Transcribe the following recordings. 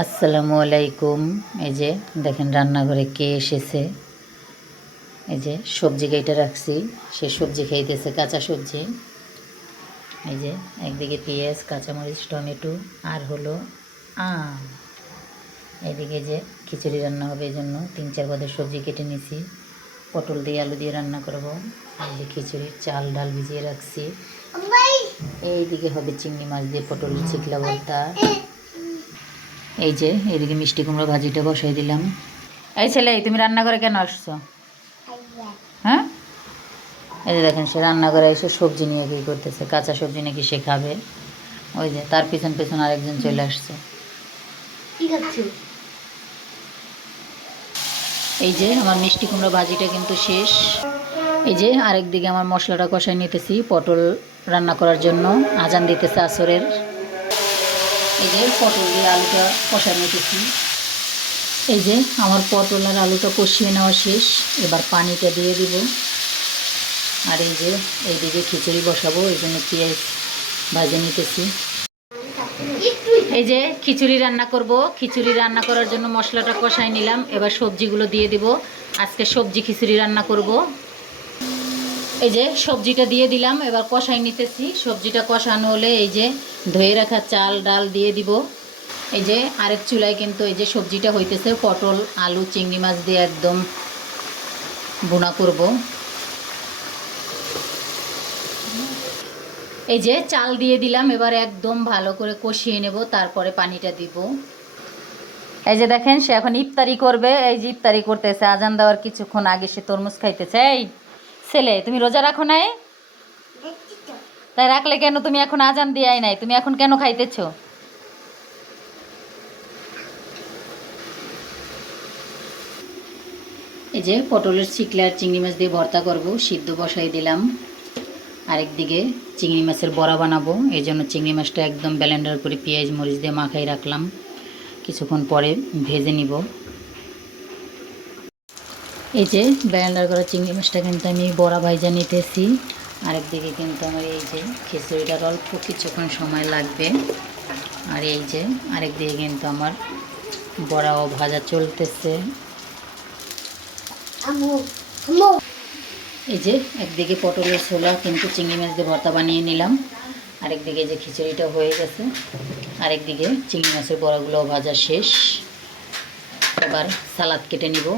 আসসালামু আলাইকুম। এই যে দেখেন রান্নাঘরে কে এসেছে। এই যে সবজি কেটে রাখছি, সে সবজি খাইতেছে, কাঁচা সবজি। এই যে একদিকে পেঁয়াজ, কাঁচামরিচ, টমেটো আর হলো আম। এইদিকে যে খিচুড়ি রান্না হবে, এই জন্য 3-4 পদের সবজি কেটে নিছি। পটল দিয়ে আলু দিয়ে রান্না করব। এই যে খিচুড়ির চাল ডাল ভিজিয়ে রাখছি। এইদিকে হবে চিংড়ি মাছ দিয়ে পটলের চিকলা ভর্তা। এই যে এইদিকে মিষ্টি কুমড়ো ভাজিটা বসাই দিলাম। এই ছেলে, তুমি রান্না করে কেন আসছো? হ্যাঁ, এই যে দেখেন সে রান্না করে এসে সবজি নিয়ে কী করতেছে, কাঁচা সবজি নাকি সে খাবে। ওই যে তার পিছন পিছন আরেকজন চলে আসছে। এই যে আমার মিষ্টি কুমড়ো ভাজিটা কিন্তু শেষ। এই যে আরেকদিকে আমার মশলাটা কষাই নিতেছি পটল রান্না করার জন্য। আজান দিতেছে আসরের। এই যে পটল দিয়ে আলুটা কষাই নিতেছি। এই যে আমার পটল আর আলুটা কষিয়ে নেওয়া শেষ, এবার পানিটা দিয়ে দিব। আর এই যে এইদিকে খিচুড়ি বসাবো, এই জন্য পেঁয়াজ ভাজে নিতেছি। এই যে খিচুড়ি রান্না করব, খিচুড়ি রান্না করার জন্য মশলাটা কষাই নিলাম। এবার সবজিগুলো দিয়ে দিব। আজকে সবজি খিচুড়ি রান্না করব। এই যে সবজিটা দিয়ে দিলাম, এবার কষাই নিতেছি। সবজিটা কষানো হলে এই যে ধুয়ে রাখা চাল ডাল দিয়ে দিব। এই যে আরেক চুলায় কিন্তু এই যে সবজিটা হইতেছে, পটল আলু চিংড়ি মাছ দিয়ে একদম ভুনা করব। এই যে চাল দিয়ে দিলাম, এবার একদম ভালো করে কষিয়ে নেব, তারপরে পানিটা দিব। এই যে দেখেন সে এখন ইফতারি করবে। এই যে ইফতারি করতেছে, আজান দেওয়ার কিছুক্ষণ আগে সে তরমুজ খাইতেছে। এই ছেলে, তুমি রোজা রাখো নাই? তাই রাখলে কেন? তুমি এখন আজান দিয়াই নাই, তুমি এখন কেন খাইতেছো? এই যে পটলের চিকলা আর চিংড়ি মাছ দিয়ে ভর্তা করব, সিদ্ধ বসাই দিলাম। আরেকদিকে চিংড়ি মাছের বড়া বানাবো, এই জন্য চিংড়ি মাছটা একদম ব্লেন্ডার করে পেঁয়াজ মরিচ দিয়ে মাখাই রাখলাম, কিছুক্ষণ পরে ভেজে নিব। এই যে ব্লেন্ডার করা চিংড়ি মাছটা কিন্তু আমি বড়া ভাইজা নিতেছি। আরেকদিকে কিন্তু আমার এই যে খিচুড়িটার অল্প কিছুক্ষণ সময় লাগবে। আর এই যে আরেকদিকে কিন্তু আমার বড়াও ভাজা চলতেছে। এই যে একদিকে পটলের ছোলা কিন্তু চিংড়ি মাছ দিয়ে ভর্তা বানিয়ে নিলাম। আরেকদিকে যে খিচুড়িটা হয়ে গেছে, আরেকদিকে চিংড়ি মাছের বড়াগুলোও ভাজা শেষ। এবার সালাদ কেটে নিব।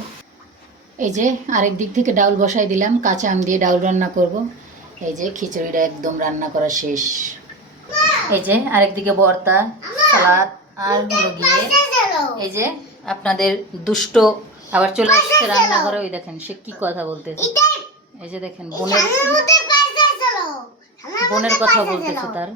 এই যে আরেক দিক থেকে ডাউল বসাই দিলাম, কাঁচা আম দিয়ে ডাউল রান্না করব। এই যে খিচুড়িটা একদম রান্না করা শেষ। এই যে আরেকদিকে ভর্তা সালাদ আর হলো গিয়ে এই যে আপনাদের দুষ্ট আবার চলে আসছে রান্না করে। ওই দেখেন সে কি কথা বলতেছে। এই যে দেখেন বোনের কথা বলতেছে তার।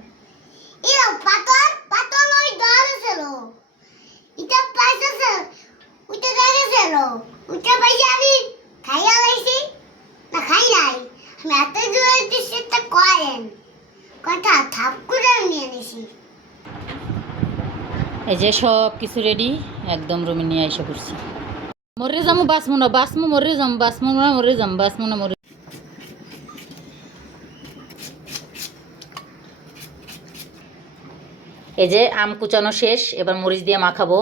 এই যে সব কিছু রেডি, একদম রুমে নিয়ে এসে পড়ছি। মরে যাবো বাসমু না বাসমু, মরে যাবো বাসমু না মরে যাবো বাসমু না মরে। এই যে আম কুচানো শেষ, এবার মরিচ দিয়ে মাখাবো।